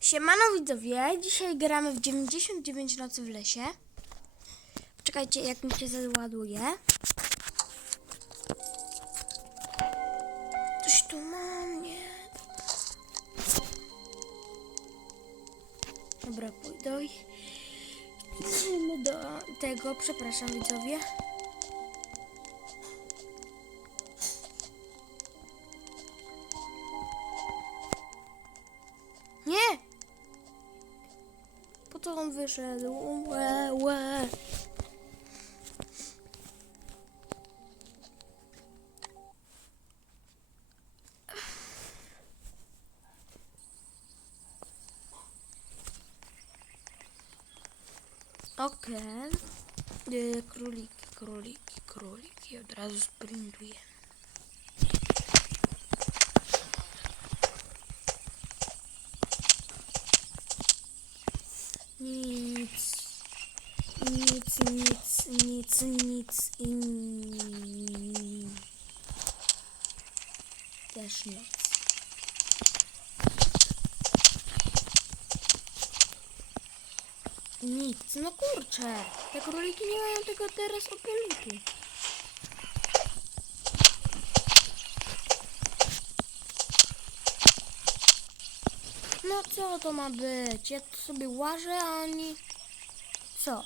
Siemano widzowie, dzisiaj gramy w 99 nocy w lesie. Czekajcie, jak mi się załaduje. Coś tu mam, nie. Dobra, pójdę do tego, przepraszam widzowie. Po co on wyszedł? Łe, łe. Okej. Okay. Króliki, króliki, króliki. Od razu sprintuję. No kurczę. Te króliki nie mają tego teraz opeliki. No co to ma być? Ja tu sobie łażę, a oni... Co?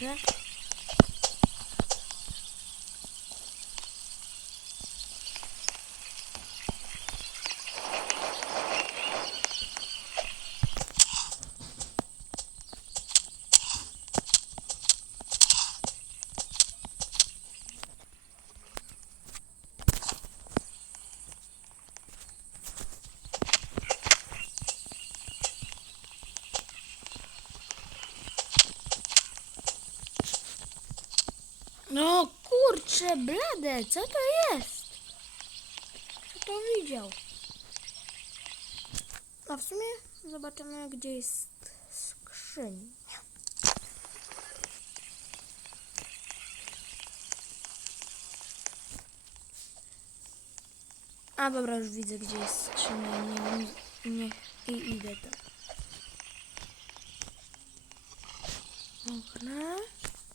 Że? No kurczę, blade, co to jest? Kto to widział? A w sumie zobaczymy, gdzie jest skrzynia. A dobra, już widzę, gdzie jest skrzynia. Nie, nie, nie i idę tam.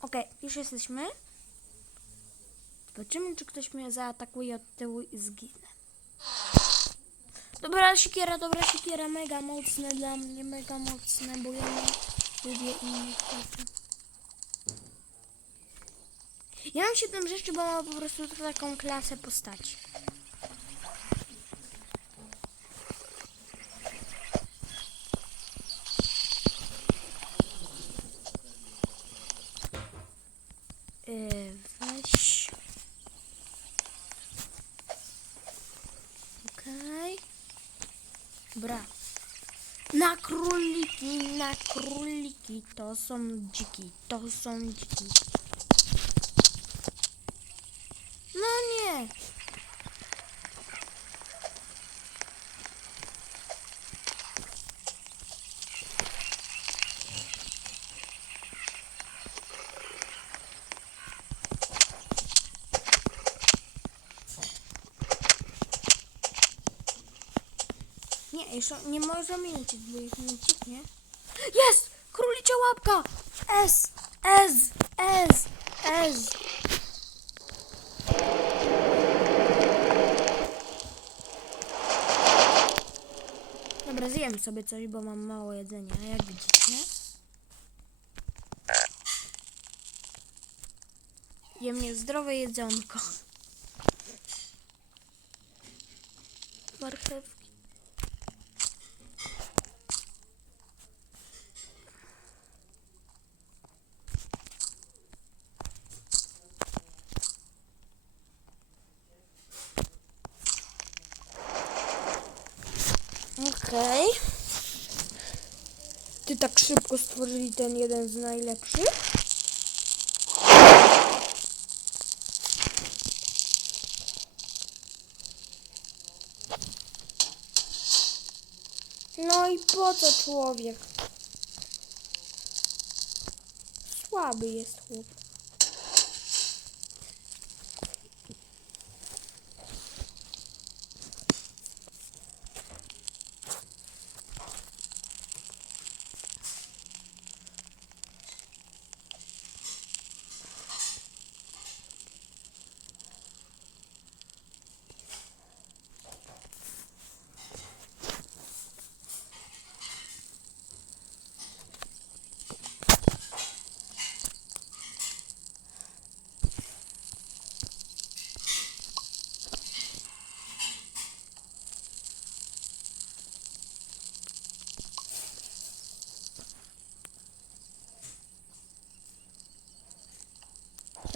Okej, już jesteśmy. Zobaczymy, czy ktoś mnie zaatakuje od tyłu i zginę. Dobra siekiera, dobra siekiera, mega mocne dla mnie, mega mocne, bo ja nie lubię innych rzeczy. Ja mam 7 rzeczy, bo mam po prostu taką klasę postaci. Yy, weź. Okej. Dobra. Na króliki, na króliki. To są dziki, to są dziki. No nie. Nie, jeszcze nie możemy liczyć, bo ich nie cieknie. Jest! Królicia łapka! S! S! S! S! Dobra, zjem sobie coś, bo mam mało jedzenia, jak widzicie. Jem niezdrowe jedzonko. Marchewki. Okej. Ty tak szybko ten jeden z najlepszych? No i po co człowiek? Słaby jest chłop.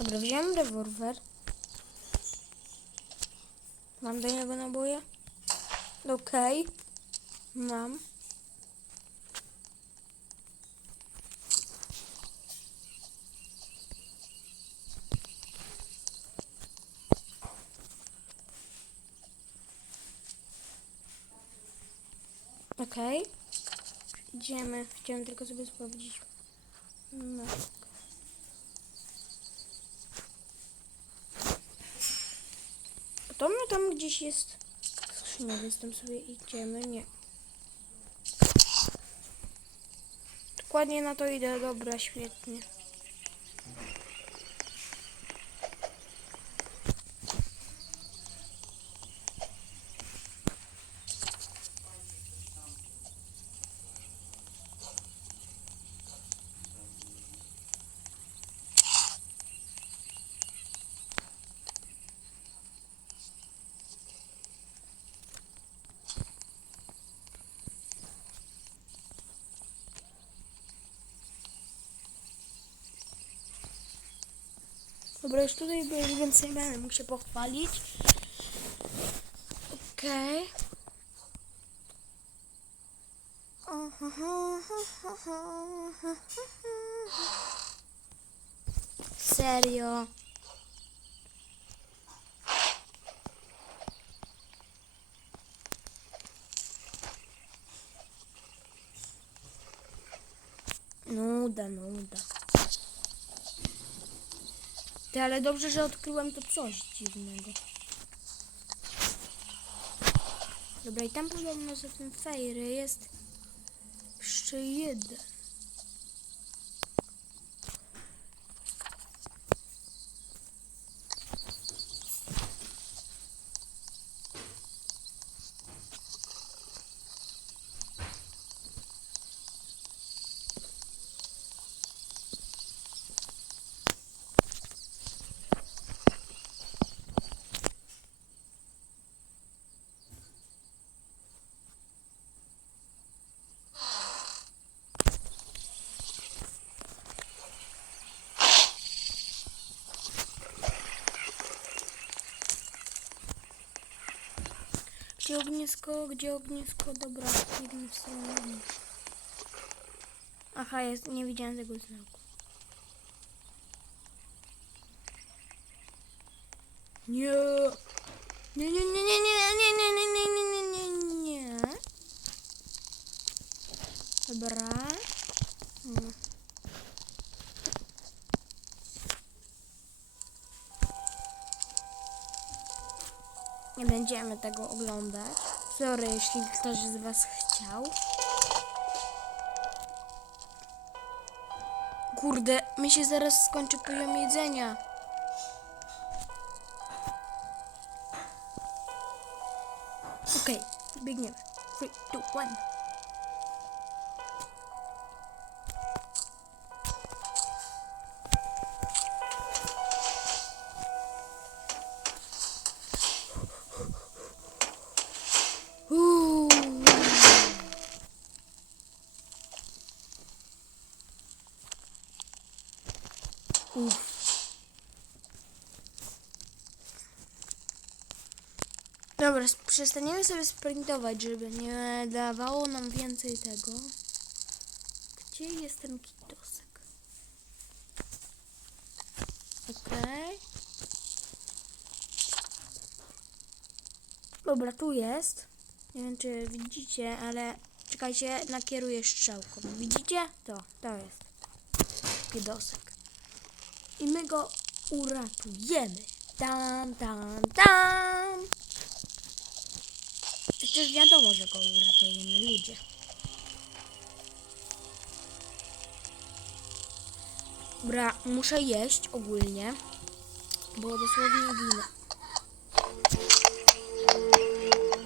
Dobra, wziąłem rewolwer. Mam do niego naboje? Okej. Mam. Okej. Idziemy. Chciałem tylko sobie sprawdzić. No. To my tam gdzieś jest skrzynia, więc tam sobie idziemy. Nie. Dokładnie na to idę. Dobra, świetnie. Dobra, już tutaj byłem więcej miałem, mógł się pochwalić. Okej. Okay. Serio. Não dá. Ty, ale dobrze, że odkryłem to coś dziwnego. Dobra, i tam podobno za tym fejry jest jeszcze jeden. Gdzie ognisko? Gdzie ognisko? Dobra, biegnę w stronę. Aha, jest, nie widziałem tego znaku. Nie. Nie, nie, nie, nie, nie, nie, nie, nie, nie, nie, nie, nie, nie. Dobra. Nie będziemy tego oglądać. Sorry, jeśli ktoś z Was chciał. Kurde, mi się zaraz skończy poziom jedzenia. Okej, biegniemy. 3, 2, 1. Uff. Dobra, przestaniemy sobie sprintować, żeby nie dawało nam więcej tego. Gdzie jest ten kitosek? Okej. Dobra, tu jest. Nie wiem, czy widzicie, ale czekajcie, nakieruję strzałką. Widzicie? To, to jest. Piedosek. I my go uratujemy. Tam, tam, tam. Przecież wiadomo, że go uratujemy, ludzie. Dobra, muszę jeść ogólnie, bo dosłownie ginę.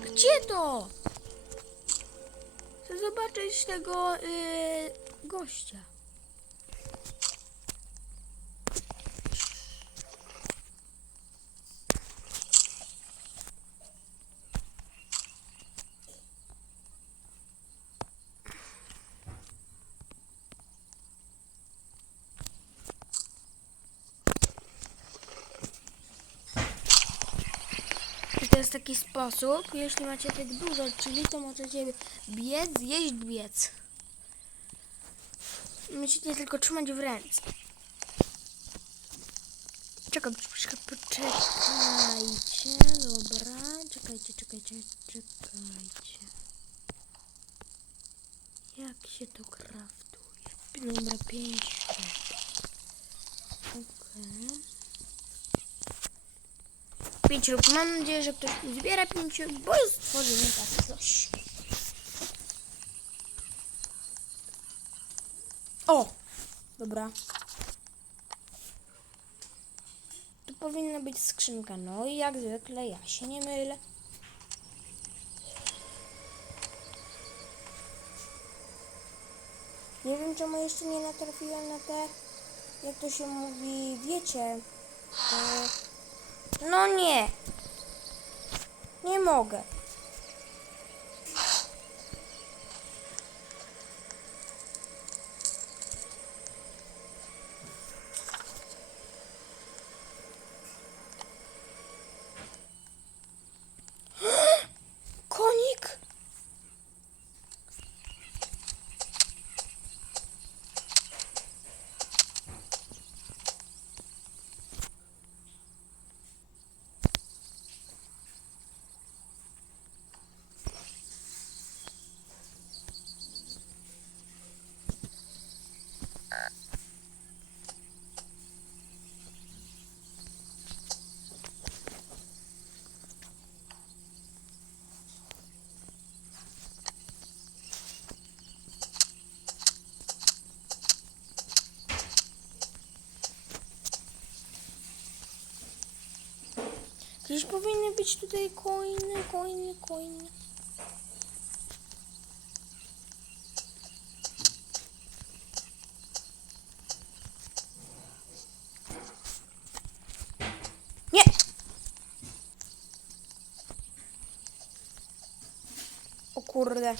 Gdzie to? Chcę zobaczyć tego yy, gościa. jest taki sposób, jeśli macie tak dużo, czyli to możecie biec, jeść, biec. Musicie tylko trzymać w ręce. Czekam, poczekajcie, dobra, czekajcie, czekajcie, czekajcie. Jak się to kraftuje? Numer pięć. Okej. Okay. 5 mam nadzieję, że ktoś zbiera 5, bo stworzymy tak coś. O! Dobra. Tu powinna być skrzynka. No i jak zwykle ja się nie mylę. Nie wiem czemu jeszcze nie natrafiłem na te, jak to się mówi, wiecie. Yy, no nie. Nie mogę. Gdzieś powinny być tutaj coiny, coiny, coiny. Nie! O kurde.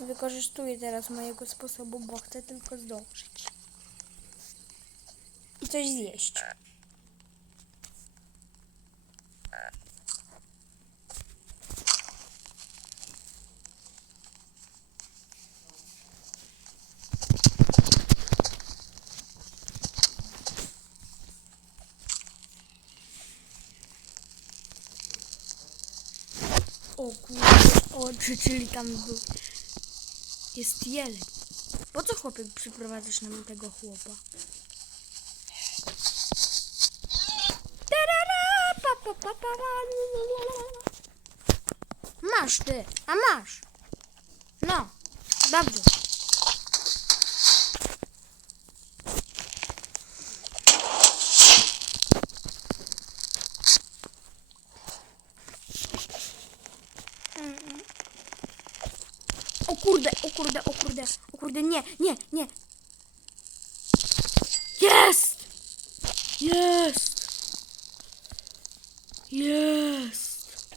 Wykorzystuję teraz mojego sposobu, bo chcę tylko zdążyć. I coś zjeść. O kurde, oczy, czyli tam był. Jest jeleń. Po co chłopie przyprowadzasz nam tego chłopa? Masz ty, a masz. No, dobrze. O kurde, o kurde, o kurde, o kurde, nie, nie, nie. Jest! Jest! Jest!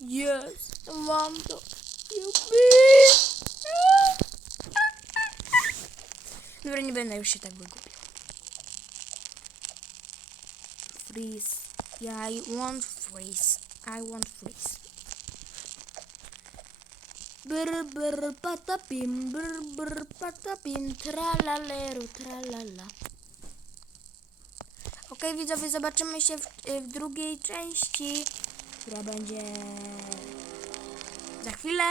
Jest! Mam to! Jupi! Dobra, nie będę już się tak wygubił. Freeze. Yeah, I want freeze. I want freeze. Brr, brr, patapim, brr, brr, patapim, tralaleru, tralala. Okej, widzowie, zobaczymy się w, w drugiej części, która będzie za chwilę.